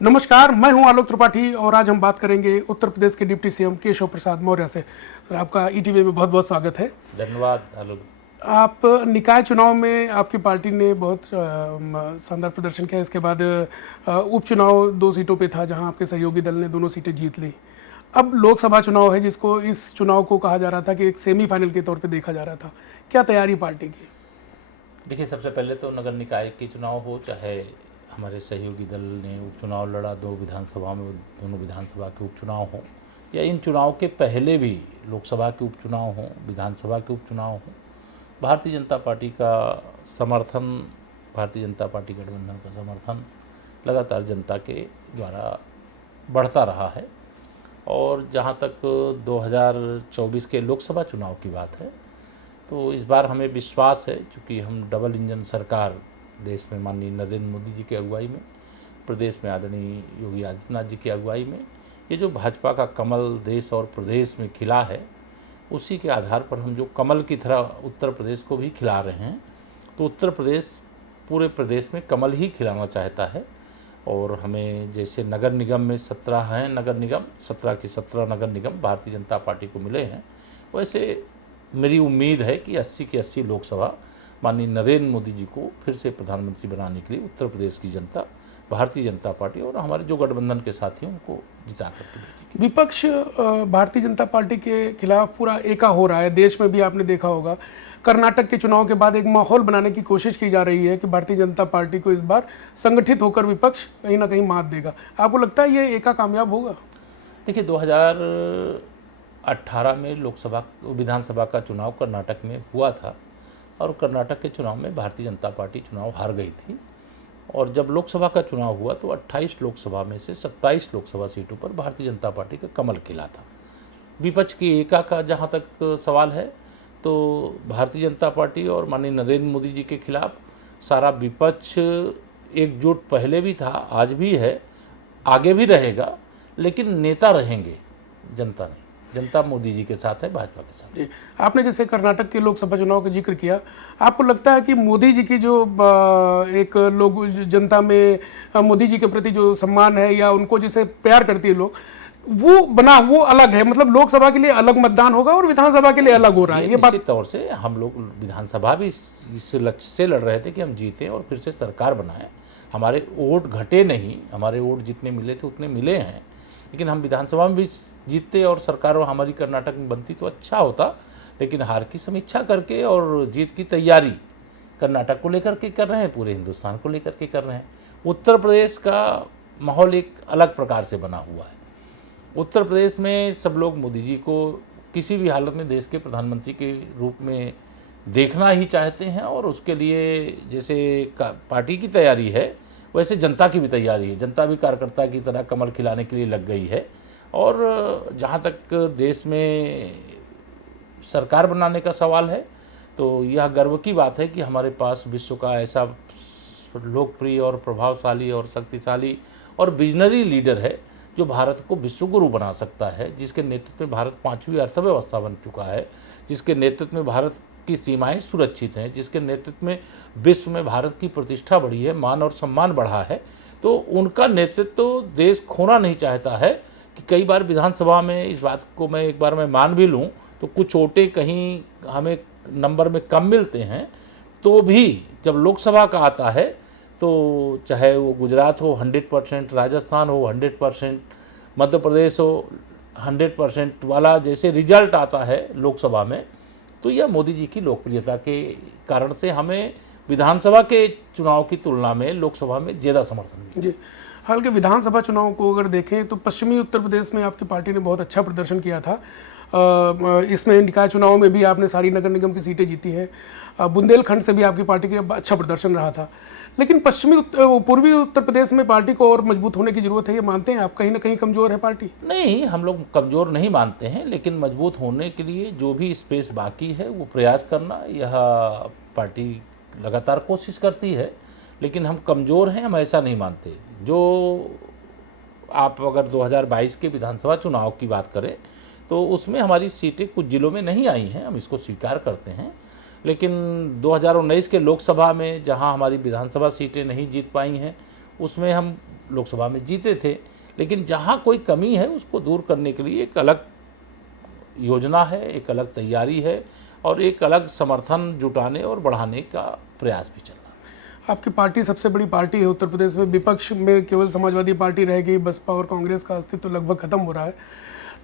नमस्कार, मैं हूं आलोक त्रिपाठी और आज हम बात करेंगे उत्तर प्रदेश के डिप्टी सीएम केशव प्रसाद मौर्य से। सर, आपका ईटीवी में बहुत बहुत स्वागत है। धन्यवाद आलोक। आप निकाय चुनाव में आपकी पार्टी ने बहुत शानदार प्रदर्शन किया। इसके बाद उपचुनाव 2 सीटों पे था जहां आपके सहयोगी दल ने दोनों सीटें जीत ली। अब लोकसभा चुनाव है जिसको इस चुनाव को कहा जा रहा था कि एक सेमीफाइनल के तौर पे देखा जा रहा था। क्या तैयारी पार्टी की? देखिए, सबसे पहले तो नगर निकाय के चुनाव हो, चाहे हमारे सहयोगी दल ने उपचुनाव लड़ा 2 विधानसभा में, दोनों विधानसभा के उपचुनाव हों, या इन चुनाव के पहले भी लोकसभा के उपचुनाव हों, विधानसभा के उपचुनाव हों, भारतीय जनता पार्टी का समर्थन, भारतीय जनता पार्टी गठबंधन का समर्थन लगातार जनता के द्वारा बढ़ता रहा है। और जहाँ तक 2024 के लोकसभा चुनाव की बात है, तो इस बार हमें विश्वास है, चूँकि हम डबल इंजन सरकार देश में माननीय नरेंद्र मोदी जी की अगुवाई में, प्रदेश में आदरणीय योगी आदित्यनाथ जी की अगुवाई में, ये जो भाजपा का कमल देश और प्रदेश में खिला है, उसी के आधार पर हम जो कमल की तरह उत्तर प्रदेश को भी खिला रहे हैं। तो उत्तर प्रदेश पूरे प्रदेश में कमल ही खिलाना चाहता है। और हमें जैसे नगर निगम में 17 हैं नगर निगम, 17 की 17 नगर निगम भारतीय जनता पार्टी को मिले हैं, वैसे मेरी उम्मीद है कि 80 की 80 लोकसभा माननीय नरेंद्र मोदी जी को फिर से प्रधानमंत्री बनाने के लिए उत्तर प्रदेश की जनता, भारतीय जनता पार्टी और हमारे जो गठबंधन के साथी हैं उनको जिता करके भेजेगी। विपक्ष भारतीय जनता पार्टी के खिलाफ पूरा एका हो रहा है। देश में भी आपने देखा होगा, कर्नाटक के चुनाव के बाद एक माहौल बनाने की कोशिश की जा रही है कि भारतीय जनता पार्टी को इस बार संगठित होकर विपक्ष कहीं ना कहीं मात देगा। आपको लगता है ये एका कामयाब होगा? देखिए, 2018 में लोकसभा विधानसभा का चुनाव कर्नाटक में हुआ था और कर्नाटक के चुनाव में भारतीय जनता पार्टी चुनाव हार गई थी। और जब लोकसभा का चुनाव हुआ तो 28 लोकसभा में से 27 लोकसभा सीटों पर भारतीय जनता पार्टी का कमल खिला था। विपक्ष की एका का जहाँ तक सवाल है, तो भारतीय जनता पार्टी और माननीय नरेंद्र मोदी जी के खिलाफ सारा विपक्ष एकजुट पहले भी था, आज भी है, आगे भी रहेगा, लेकिन नेता रहेंगे जनता नहीं। जनता मोदी जी के साथ है, भाजपा के साथ। जी, आपने जैसे कर्नाटक के लोकसभा चुनाव का जिक्र किया, आपको लगता है कि मोदी जी की जो एक लोग जनता में मोदी जी के प्रति जो सम्मान है या उनको जिसे प्यार करती है लोग, वो अलग है? मतलब लोकसभा के लिए अलग मतदान होगा और विधानसभा के लिए अलग हो रहा है ये बात? निश्चित तौर से हम लोग विधानसभा भी इस लक्ष्य से लड़ रहे थे कि हम जीतें और फिर से सरकार बनाएं। हमारे वोट घटे नहीं, हमारे वोट जितने मिले थे उतने मिले हैं, लेकिन हम विधानसभा में भी जीतते और सरकार हमारी कर्नाटक में बनती तो अच्छा होता। लेकिन हार की समीक्षा करके और जीत की तैयारी कर्नाटक को लेकर के कर रहे हैं, पूरे हिंदुस्तान को लेकर के कर रहे हैं। उत्तर प्रदेश का माहौल एक अलग प्रकार से बना हुआ है। उत्तर प्रदेश में सब लोग मोदी जी को किसी भी हालत में देश के प्रधानमंत्री के रूप में देखना ही चाहते हैं, और उसके लिए जैसे पार्टी की तैयारी है वैसे जनता की भी तैयारी है। जनता भी कार्यकर्ता की तरह कमल खिलाने के लिए लग गई है। और जहाँ तक देश में सरकार बनाने का सवाल है, तो यह गर्व की बात है कि हमारे पास विश्व का ऐसा लोकप्रिय और प्रभावशाली और शक्तिशाली और विजनरी लीडर है जो भारत को विश्व गुरु बना सकता है, जिसके नेतृत्व में भारत 5वीं अर्थव्यवस्था बन चुका है, जिसके नेतृत्व में भारत की सीमाएं सुरक्षित हैं, जिसके नेतृत्व में विश्व में भारत की प्रतिष्ठा बढ़ी है, मान और सम्मान बढ़ा है। तो उनका नेतृत्व तो देश खोना नहीं चाहता है। कि कई बार विधानसभा में इस बात को मैं एक बार मैं मान भी लूँ तो कुछ वोटें कहीं हमें नंबर में कम मिलते हैं, तो भी जब लोकसभा का आता है तो चाहे वो गुजरात हो 100%, राजस्थान हो 100%, मध्य प्रदेश हो 100% वाला जैसे रिजल्ट आता है लोकसभा में, तो यह मोदी जी की लोकप्रियता के कारण से हमें विधानसभा के चुनाव की तुलना में लोकसभा में ज़्यादा समर्थन मिला। जी, हाल के विधानसभा चुनाव को अगर देखें तो पश्चिमी उत्तर प्रदेश में आपकी पार्टी ने बहुत अच्छा प्रदर्शन किया था। इसमें निकाय चुनाव में भी आपने सारी नगर निगम की सीटें जीती हैं। बुंदेलखंड से भी आपकी पार्टी का अच्छा प्रदर्शन रहा था। लेकिन पूर्वी उत्तर प्रदेश में पार्टी को और मजबूत होने की जरूरत है, ये मानते हैं आप? कहीं ना कहीं कमजोर है पार्टी? नहीं, हम लोग कमज़ोर नहीं मानते हैं, लेकिन मजबूत होने के लिए जो भी स्पेस बाकी है वो प्रयास करना, यह पार्टी लगातार कोशिश करती है। लेकिन हम कमज़ोर हैं, हम ऐसा नहीं मानते। जो आप अगर 2022 के विधानसभा चुनाव की बात करें तो उसमें हमारी सीटें कुछ ज़िलों में नहीं आई हैं, हम इसको स्वीकार करते हैं। लेकिन 2019 के लोकसभा में जहां हमारी विधानसभा सीटें नहीं जीत पाई हैं, उसमें हम लोकसभा में जीते थे। लेकिन जहाँ कोई कमी है उसको दूर करने के लिए एक अलग योजना है, एक अलग तैयारी है और एक अलग समर्थन जुटाने और बढ़ाने का प्रयास भी चल रहा है। आपकी पार्टी सबसे बड़ी पार्टी है उत्तर प्रदेश में, विपक्ष में केवल समाजवादी पार्टी रह गई, बसपा और कांग्रेस का अस्तित्व लगभग खत्म हो रहा है।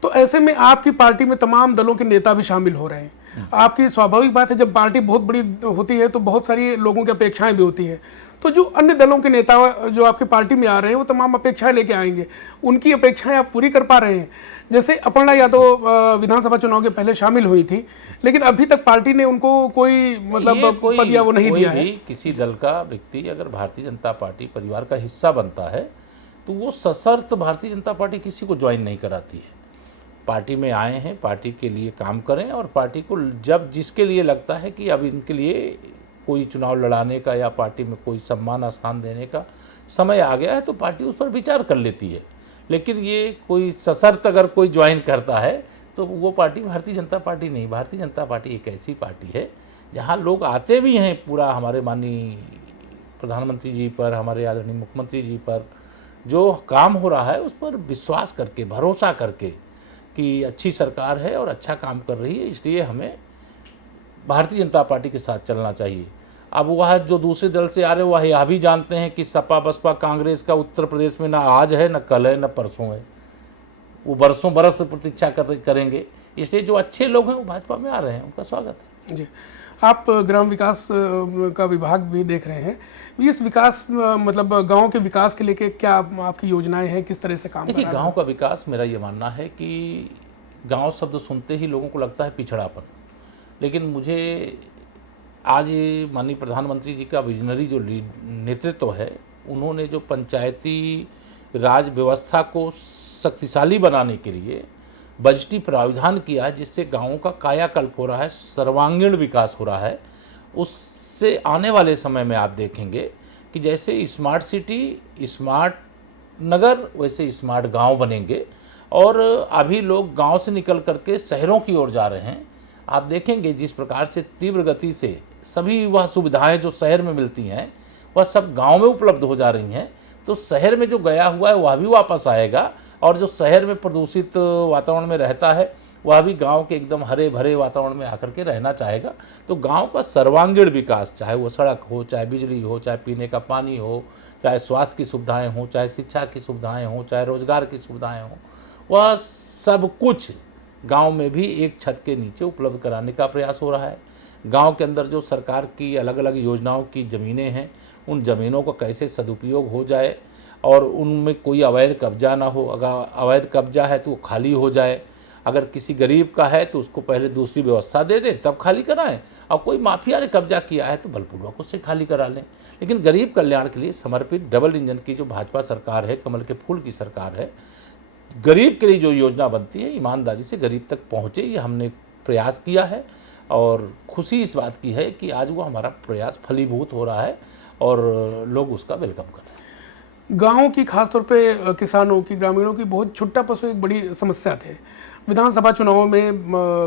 तो ऐसे में आपकी पार्टी में तमाम दलों के नेता भी शामिल हो रहे हैं। आपकी स्वाभाविक बात है, जब पार्टी बहुत बड़ी होती है तो बहुत सारी लोगों की अपेक्षाएं भी होती है। तो जो अन्य दलों के नेता जो आपकी पार्टी में आ रहे हैं वो तमाम अपेक्षाएं लेके आएंगे, उनकी अपेक्षाएं आप पूरी कर पा रहे हैं? जैसे अपर्णा यादव विधानसभा चुनाव के पहले शामिल हुई थी, लेकिन अभी तक पार्टी ने उनको कोई मतलब पद या वो नहीं दिया है। किसी दल का व्यक्ति अगर भारतीय जनता पार्टी परिवार का हिस्सा बनता है तो वो सशर्त भारतीय जनता पार्टी किसी को ज्वाइन नहीं कराती है। पार्टी में आए हैं, पार्टी के लिए काम करें और पार्टी को जब जिसके लिए लगता है कि अब इनके लिए कोई चुनाव लड़ाने का या पार्टी में कोई सम्मान स्थान देने का समय आ गया है तो पार्टी उस पर विचार कर लेती है। लेकिन ये कोई सशर्त अगर कोई ज्वाइन करता है तो वो पार्टी भारतीय जनता पार्टी नहीं। भारतीय जनता पार्टी एक ऐसी पार्टी है जहाँ लोग आते भी हैं, पूरा हमारे माननीय प्रधानमंत्री जी पर, हमारे आदरणीय मुख्यमंत्री जी पर जो काम हो रहा है उस पर विश्वास करके, भरोसा करके कि अच्छी सरकार है और अच्छा काम कर रही है, इसलिए हमें भारतीय जनता पार्टी के साथ चलना चाहिए। अब वह जो दूसरे दल से आ रहे हैं वह यह भी जानते हैं कि सपा बसपा कांग्रेस का उत्तर प्रदेश में ना आज है, ना कल है, ना परसों है। वो बरसों बरस प्रतीक्षा करेंगे, इसलिए जो अच्छे लोग हैं वो भाजपा में आ रहे हैं, उनका स्वागत है। जी, आप ग्राम विकास का विभाग भी देख रहे हैं, इस विकास मतलब गांव के विकास के लिए क्या आपकी योजनाएं हैं, किस तरह से काम कर रहा है? देखिए, गांव का विकास, मेरा ये मानना है कि गांव शब्द सुनते ही लोगों को लगता है पिछड़ापन, लेकिन मुझे आज ये माननीय प्रधानमंत्री जी का विजनरी जो नेतृत्व है, उन्होंने जो पंचायती राज व्यवस्था को शक्तिशाली बनाने के लिए बजटी प्रावधान किया है, जिससे गांवों का कायाकल्प हो रहा है, सर्वांगीण विकास हो रहा है। उससे आने वाले समय में आप देखेंगे कि जैसे स्मार्ट सिटी, स्मार्ट नगर, वैसे स्मार्ट गांव बनेंगे और अभी लोग गांव से निकल करके शहरों की ओर जा रहे हैं। आप देखेंगे जिस प्रकार से तीव्र गति से सभी वह सुविधाएं जो शहर में मिलती हैं वह सब गांव में उपलब्ध हो जा रही हैं, तो शहर में जो गया हुआ है वह भी वापस आएगा और जो शहर में प्रदूषित वातावरण में रहता है वह भी गांव के एकदम हरे भरे वातावरण में आकर के रहना चाहेगा। तो गांव का सर्वांगीण विकास, चाहे वो सड़क हो, चाहे बिजली हो, चाहे पीने का पानी हो, चाहे स्वास्थ्य की सुविधाएं हो, चाहे शिक्षा की सुविधाएं हो, चाहे रोजगार की सुविधाएं हो, वह सब कुछ गांव में भी एक छत के नीचे उपलब्ध कराने का प्रयास हो रहा है। गांव के अंदर जो सरकार की अलग अलग योजनाओं की ज़मीनें हैं, उन ज़मीनों का कैसे सदुपयोग हो जाए और उनमें कोई अवैध कब्जा ना हो। अगर अवैध कब्जा है तो वो खाली हो जाए, अगर किसी गरीब का है तो उसको पहले दूसरी व्यवस्था दे दें तब खाली कराएं, और कोई माफिया ने कब्जा किया है तो बलपूर्वक उससे खाली करा लें। लेकिन गरीब कल्याण के लिए समर्पित डबल इंजन की जो भाजपा सरकार है, कमल के फूल की सरकार है, गरीब के लिए जो योजना बनती है ईमानदारी से गरीब तक पहुँचे, ये हमने प्रयास किया है और खुशी इस बात की है कि आज वो हमारा प्रयास फलीभूत हो रहा है और लोग उसका वेलकम कर रहे हैं। गाँव की खासतौर पे किसानों की, ग्रामीणों की बहुत छुट्टा पशु एक बड़ी समस्या थे। विधानसभा चुनाव में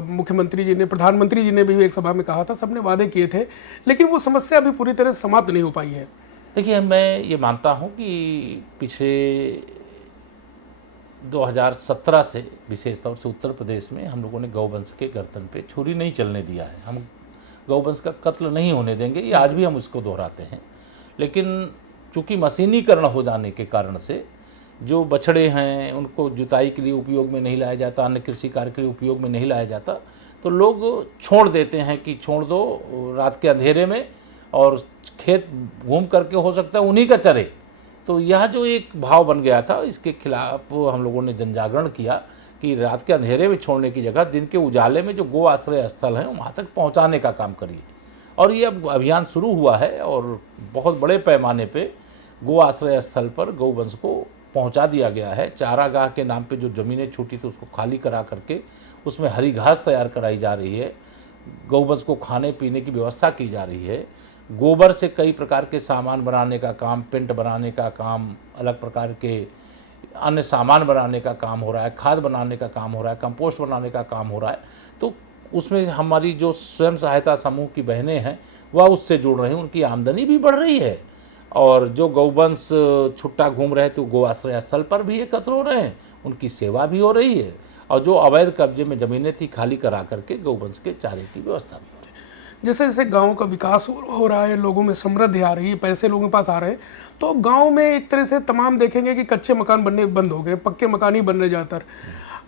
मुख्यमंत्री जी ने, प्रधानमंत्री जी ने भी एक सभा में कहा था, सबने वादे किए थे, लेकिन वो समस्या अभी पूरी तरह समाप्त नहीं हो पाई है। देखिए, मैं ये मानता हूँ कि पिछले 2017 से विशेष तौर से उत्तर प्रदेश में हम लोगों ने गौवंश के गर्दन पे छुरी नहीं चलने दिया है। हम गौवंश का कत्ल नहीं होने देंगे, ये आज भी हम उसको दोहराते हैं। लेकिन चूँकि मशीनीकरण हो जाने के कारण से जो बछड़े हैं उनको जुताई के लिए उपयोग में नहीं लाया जाता, अन्य कृषि कार्य के लिए उपयोग में नहीं लाया जाता, तो लोग छोड़ देते हैं कि छोड़ दो रात के अंधेरे में और खेत घूम करके हो सकता है उन्हीं का चरे। तो यह जो एक भाव बन गया था, इसके खिलाफ हम लोगों ने जन जागरण किया कि रात के अंधेरे में छोड़ने की जगह दिन के उजाले में जो गो आश्रय स्थल हैं वहाँ तक पहुँचाने का काम करिए। और ये अब अभियान शुरू हुआ है और बहुत बड़े पैमाने पे गो आश्रय स्थल पर गौवंश को पहुंचा दिया गया है। चारागाह के नाम पे जो ज़मीनें छूटी थी उसको खाली करा करके उसमें हरी घास तैयार कराई जा रही है, गौवंश को खाने पीने की व्यवस्था की जा रही है। गोबर से कई प्रकार के सामान बनाने का काम, पेंट बनाने का काम, अलग प्रकार के अन्य सामान बनाने का काम हो रहा है, खाद बनाने का काम हो रहा है, कंपोस्ट बनाने का काम हो रहा है। तो उसमें हमारी जो स्वयं सहायता समूह की बहनें हैं वह उससे जुड़ रही हैं, उनकी आमदनी भी बढ़ रही है और जो गौवंश छुट्टा घूम रहे थे वो गो आश्रय स्थल पर भी एकत्र हो रहे हैं, उनकी सेवा भी हो रही है, और जो अवैध कब्जे में ज़मीनें थी खाली करा करके गौवंश के चारे की व्यवस्था भी हो रही है। जैसे जैसे गांव का विकास हो रहा है, लोगों में समृद्धि आ रही है, पैसे लोगों के पास आ रहे हैं, तो गांव में एक तरह से तमाम देखेंगे कि कच्चे मकान बनने बंद हो गए, पक्के मकान ही बन रहे ज़्यादातर।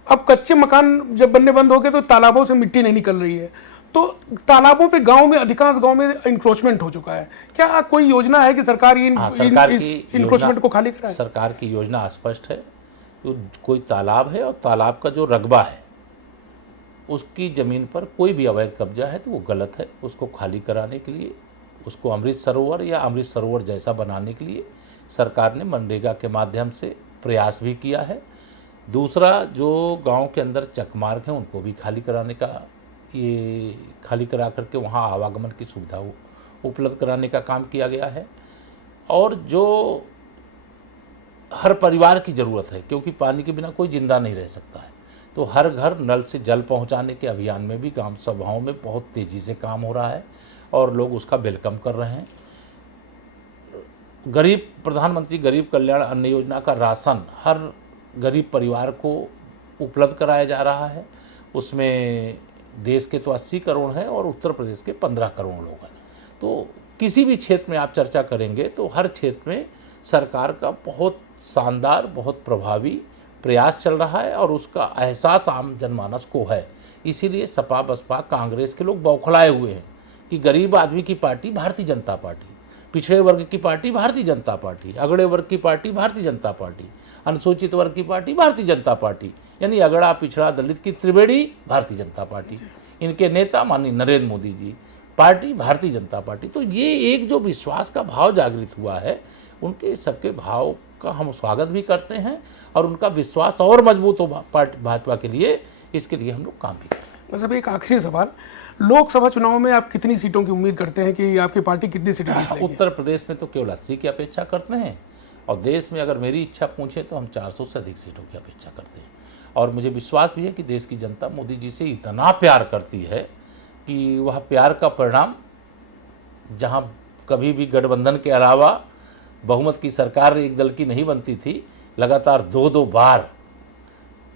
अब कच्चे मकान जब बनने बंद हो गए तो तालाबों से मिट्टी नहीं निकल रही है, तो तालाबों पे गांव में, अधिकांश गांव में इंक्रोचमेंट हो चुका है। क्या कोई योजना है कि सरकार सरकार की इंक्रोचमेंट को खाली कराए? सरकार की योजना स्पष्ट है। तो कोई तालाब है और तालाब का जो रकबा है उसकी ज़मीन पर कोई भी अवैध कब्जा है तो वो गलत है। उसको खाली कराने के लिए, उसको अमृत सरोवर या अमृत सरोवर जैसा बनाने के लिए सरकार ने मनरेगा के माध्यम से प्रयास भी किया है। दूसरा, जो गांव के अंदर चकमार्ग हैं उनको भी खाली कराने का, ये खाली करा करके वहाँ आवागमन की सुविधा उपलब्ध कराने का काम किया गया है। और जो हर परिवार की ज़रूरत है, क्योंकि पानी के बिना कोई जिंदा नहीं रह सकता है, तो हर घर नल से जल पहुंचाने के अभियान में भी ग्राम सभाओं में बहुत तेज़ी से काम हो रहा है और लोग उसका वेलकम कर रहे हैं। प्रधानमंत्री गरीब कल्याण अन्न योजना का राशन हर गरीब परिवार को उपलब्ध कराया जा रहा है। उसमें देश के तो 80 करोड़ हैं और उत्तर प्रदेश के 15 करोड़ लोग हैं। तो किसी भी क्षेत्र में आप चर्चा करेंगे तो हर क्षेत्र में सरकार का बहुत शानदार, बहुत प्रभावी प्रयास चल रहा है और उसका एहसास आम जनमानस को है। इसीलिए सपा, बसपा, कांग्रेस के लोग बौखलाए हुए हैं कि गरीब आदमी की पार्टी भारतीय जनता पार्टी, पिछड़े वर्ग की पार्टी भारतीय जनता पार्टी, अगड़े वर्ग की पार्टी भारतीय जनता पार्टी, अनुसूचित वर्ग की पार्टी भारतीय जनता पार्टी, यानी अगड़ा, पिछड़ा, दलित की त्रिवेणी भारतीय जनता पार्टी। इनके नेता माननीय नरेंद्र मोदी जी, पार्टी भारतीय जनता पार्टी। तो ये एक जो विश्वास का भाव जागृत हुआ है, उनके सबके भाव का हम स्वागत भी करते हैं और उनका विश्वास और मजबूत हो पार्टी भाजपा के लिए, इसके लिए हम लोग काम भी करते हैं। बस अब एक आखिरी सवाल, लोकसभा चुनाव में आप कितनी सीटों की उम्मीद करते हैं कि आपकी पार्टी कितनी सीटें जीतेगी? उत्तर प्रदेश में तो केवल 80 की अपेक्षा करते हैं और देश में अगर मेरी इच्छा पूछे तो हम 400 से अधिक सीटों की अपेक्षा करते हैं। और मुझे विश्वास भी है कि देश की जनता मोदी जी से इतना प्यार करती है कि वह प्यार का परिणाम, जहां कभी भी गठबंधन के अलावा बहुमत की सरकार एक दल की नहीं बनती थी, लगातार 2-2 बार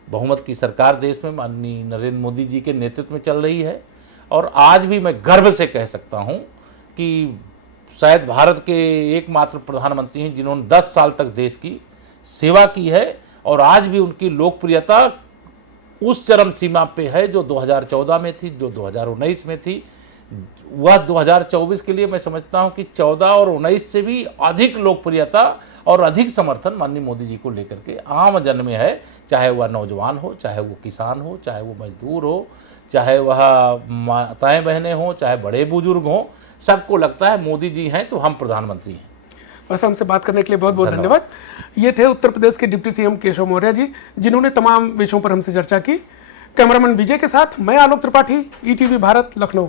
बहुमत की सरकार देश में माननीय नरेंद्र मोदी जी के नेतृत्व में चल रही है। और आज भी मैं गर्व से कह सकता हूं कि शायद भारत के एकमात्र प्रधानमंत्री हैं जिन्होंने 10 साल तक देश की सेवा की है और आज भी उनकी लोकप्रियता उस चरम सीमा पे है जो 2014 में थी, जो 2019 में थी। वह 2024 के लिए मैं समझता हूं कि 14 और 19 से भी अधिक लोकप्रियता और अधिक समर्थन माननीय मोदी जी को लेकर के आम जन में है। चाहे वह नौजवान हो, चाहे वो किसान हो, चाहे वो मजदूर हो, चाहे वह माताएं बहनें हों, चाहे बड़े बुजुर्ग हों, सबको लगता है मोदी जी हैं तो हम प्रधानमंत्री हैं। बस हमसे बात करने के लिए बहुत बहुत धन्यवाद। ये थे उत्तर प्रदेश के डिप्टी सीएम केशव मौर्य जी, जिन्होंने तमाम विषयों पर हमसे चर्चा की। कैमरामैन विजय के साथ मैं आलोक त्रिपाठी, ईटीवी भारत, लखनऊ।